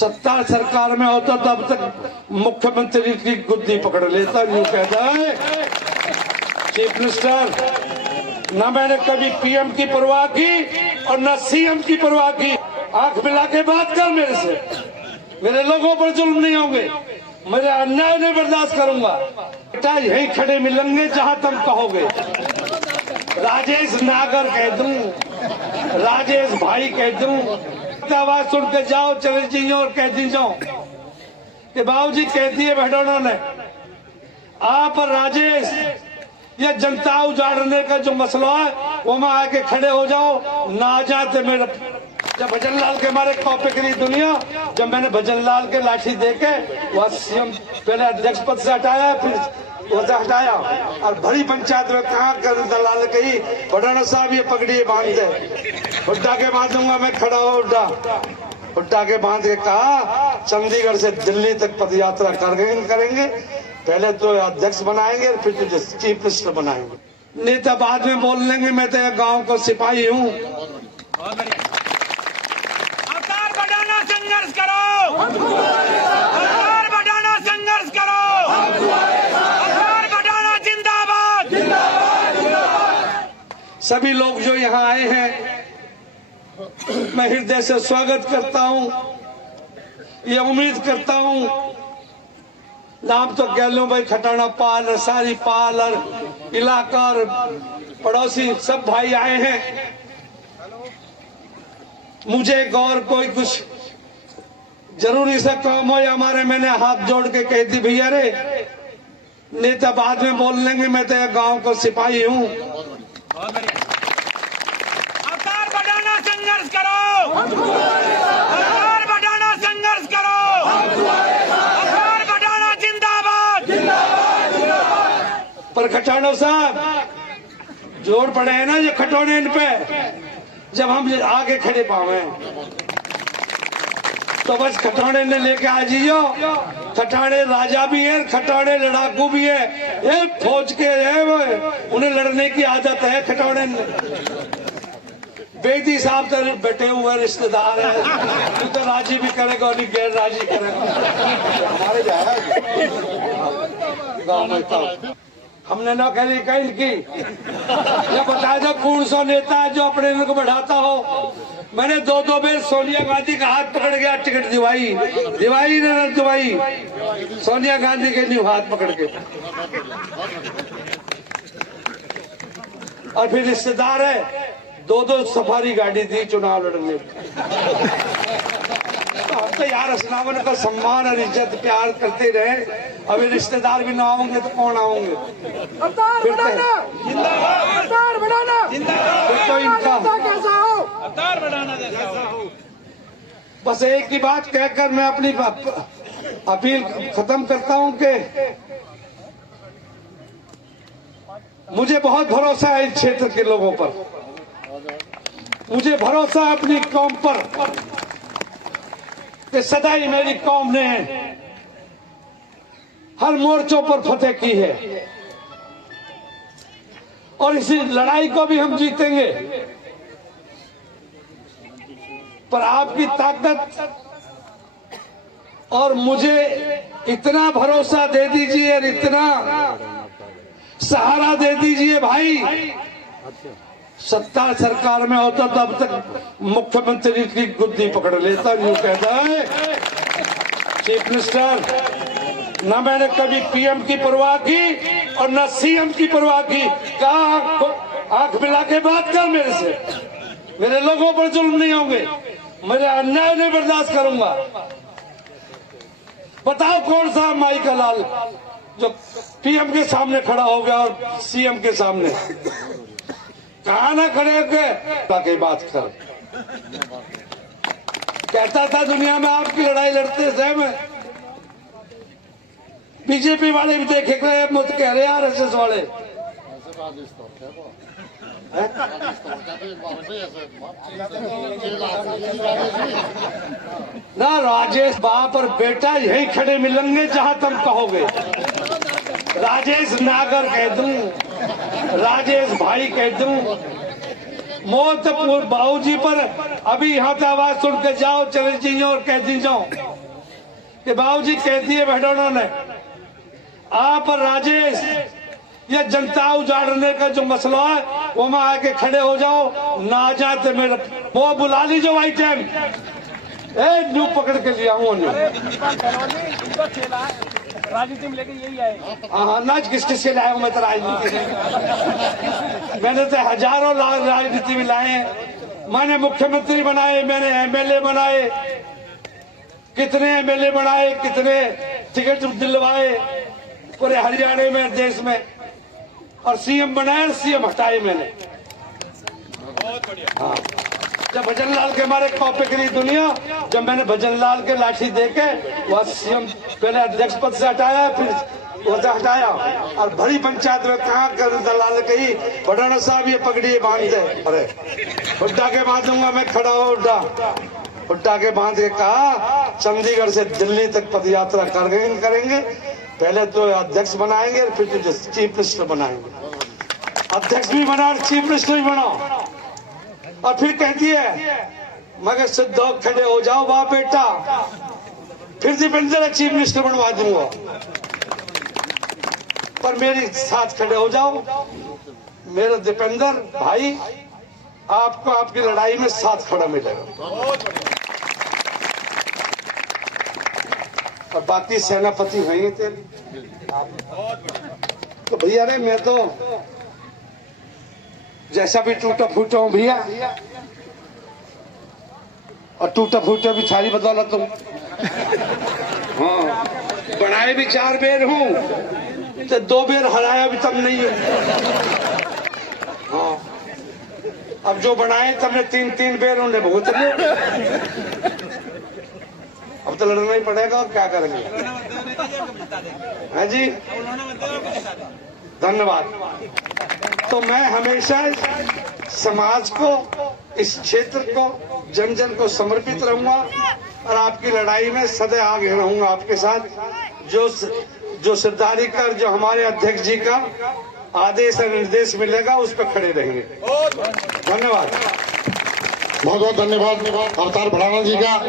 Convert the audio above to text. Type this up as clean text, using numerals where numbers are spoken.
सत्ता सरकार में होता तब तक मुख्यमंत्री की गुद्दी पकड़ लेता, यूं कहता है चीफ मिनिस्टर। ना मैंने कभी पीएम की परवाह की और ना सीएम की परवाह की। आंख मिला के बात कर मेरे से, मेरे लोगों पर जुल्म नहीं होंगे, मेरे अन्याय नहीं बर्दाश्त करूंगा। बेटा यही खड़े मिलेंगे जहां तुम कहोगे। राजेश नागर कह दूं, राजेश भाई कह दूं, आवाज सुन के जाओ, चले जाइए और कह दी जाओ कि बाबूजी कह दिए भडोनों ने, आप और राजेश ये जनता उजाड़ने का जो मसला है वो में आके खड़े हो जाओ। ना जाते मेरे जब भजन लाल के मारे कॉपी करी दुनिया, जब मैंने भजन लाल के लाठी देके वह सीएम पहले अध्यक्ष पद से हटाया, फिर उसे हटाया और भरी पंचायत में कहा कर दलाल कही भडोना साहब ये पगड़ी बांध दे। हुड्डा के बांधूंगा मैं, खड़ा हो हुड्डा। हुड्डा के बांध के कहा चंडीगढ़ से दिल्ली तक पद यात्रा करेंगे, पहले तो अध्यक्ष बनाएंगे फिर तुझे चीफ मिनिस्टर बनाएंगे। नेता बाद में बोल लेंगे मैं तो गांव को सिपाही हूँ। अवतार बढ़ाना संघर्ष करो, अवतार बढ़ाना संघर्ष करो, अवतार बढ़ाना जिंदाबाद। सभी लोग जो यहाँ आए हैं मैं हृदय से स्वागत करता हूँ। ये उम्मीद करता हूँ, नाम तो कह लो भाई, खटाना पाल और सारी पाल और इलाका और पड़ोसी सब भाई आए हैं। मुझे गौर कोई कुछ जरूरी सा काम हो या हमारे, मैंने हाथ जोड़ के कह दी भैया रे, नेता बाद में बोल लेंगे मैं तो गांव को सिपाही हूँ। अवतार बढ़ाना संघर्ष करो, अवतार बढ़ाना संघर्ष करो, अवतार बढ़ाना जिंदाबाद। पर खटानो साहब जोर पड़े हैं ना ये खटोने इन पे, जब हम आगे खड़े पावे तो बस खटोने ने लेके आ जियो। खटाने राजा भी है, खटाने लड़ाकू भी है, ये फौज के है वो, उन्हें लड़ने की आदत है खटोने। बेदी साहब तो बैठे हुए रिश्तेदार है, तू तो राजी भी करेगा और नहीं गैर राजी करेगा। हमारे गाँव में तो हमने नौकरी कहीं की, ये बताया जो कौन सा नेता है जो अपने को बढ़ाता हो। मैंने दो बार सोनिया गांधी का हाथ पकड़ गया, टिकट दिवाई ने दिवाई, सोनिया गांधी के न्यू हाथ पकड़ के। और फिर रिश्तेदार है, दो सफारी गाड़ी दी चुनाव लड़ने। हम तो यार असनावन का सम्मान और इज्जत प्यार करते रहे, अभी रिश्तेदार भी ना आएंगे तो कौन आएंगे। अवतार बढ़ाना जिंदाबाद, अवतार बढ़ाना जिंदाबाद, तो इनका कैसा हो, अवतार बढ़ाना जैसा हो। बस एक ही बात कहकर मैं अपनी अपील खत्म करता हूं कि मुझे बहुत भरोसा है इस क्षेत्र के लोगों पर, मुझे भरोसा है अपनी कौम पर कि सदा ही मेरी कौम ने हर मोर्चों पर फतेह की है और इसी लड़ाई को भी हम जीतेंगे। पर आपकी ताकत और मुझे इतना भरोसा दे दीजिए और इतना सहारा दे दीजिए भाई, सत्ता सरकार में होता तब तक मुख्यमंत्री की गुद्दी पकड़ लेता, यूं कहता है चीफ मिनिस्टर। ना मैंने कभी पीएम की परवाह की और ना सीएम की परवाह की। कहा आंख मिला के बात कर मेरे से, मेरे लोगों पर जुल्म नहीं होंगे, मेरे अन्याय नहीं बर्दाश्त करूंगा। बताओ कौन सा माई का लाल जो पीएम के सामने खड़ा हो गया और सीएम के सामने, कहा ना खड़े होके बात कर। कहता था दुनिया में आपकी लड़ाई लड़ते थे, मैं बीजेपी वाले भी देखे मुझ कह रहे आरएसएस वाले ना, राजेश बाप और बेटा यही खड़े मिलेंगे जहां तुम कहोगे। राजेश नागर कह दूं, राजेश भाई कह दूं, मौत बाबू जी पर अभी यहाँ से आवाज सुन के जाओ, चले जाइए और कह दीजिए कि बाबू जी कह दिए भडौना ने, आप राजेश ये जनता उजाड़ने का जो मसला है वो में आके खड़े हो जाओ, ना आ जाए तो मेरा वो बुला लीजिए भाई टाइम न्यू पकड़ के लिया हूँ राजनीति में लेके यही आए। हाँ नाच किस किस से लाया हूँ मैं तो राजनीति में। मैंने तो हजारों राजनीति में लाए हैं। मैंने मुख्यमंत्री बनाए, मैंने एमएलए बनाए, कितने एमएलए बनाए, कितने टिकट दिलवाए पूरे हरियाणा में, देश में, और सीएम बनाए, सीएम हटाए मैंने। हाँ जब भजन लाल के मारे कॉपी करी दुनिया, जब मैंने भजन लाल के लाठी देके वह सीएम पहले अध्यक्ष पद से हटाया, फिर वो हटाया, और बड़ी पंचायत में कहा कर दलाल कही भडौना साहब ये पगड़ी बांध दे, अरे हुड्डा के बांधूंगा मैं, खड़ा हो हुड्डा के बांध के कहा चंडीगढ़ से दिल्ली तक पद यात्रा करेंगे, पहले तो अध्यक्ष बनाएंगे फिर तुझे चीफ मिनिस्टर बनाएंगे, अध्यक्ष भी बना और चीफ मिनिस्टर भी बनाओ। और फिर कहती है मगर सिद्धो खड़े हो जाओ बाप बेटा, फिर दीपेंद्र चीफ मिनिस्टर बनवा दूंगा, पर मेरे साथ खड़े हो जाओ, मेरा दीपेंद्र भाई आपको आपकी लड़ाई में साथ खड़ा मिलेगा। और बाकी सेनापति हैं तेरी, तो भैया रे मैं तो जैसा भी टूटा फूटा हूं भैया, और टूटा फूटा भी थारी बदौलत तुम। हाँ बनाए भी 4 बेर हूं तो 2 बेर हराया भी तब नहीं हूं। हाँ अब जो बनाए तब 3 बेर उन्हें बहुत अब तो लड़ना ही पड़ेगा, और क्या करेंगे। है जी धन्यवाद। तो मैं हमेशा समाज को, इस क्षेत्र को, जन जन को समर्पित रहूंगा, और आपकी लड़ाई में सदैव आगे रहूंगा आपके साथ। जो सरदारी कर जो हमारे अध्यक्ष जी का आदेश और निर्देश मिलेगा उस पर खड़े रहेंगे। धन्यवाद, बहुत बहुत धन्यवाद अवतार भडाना जी का।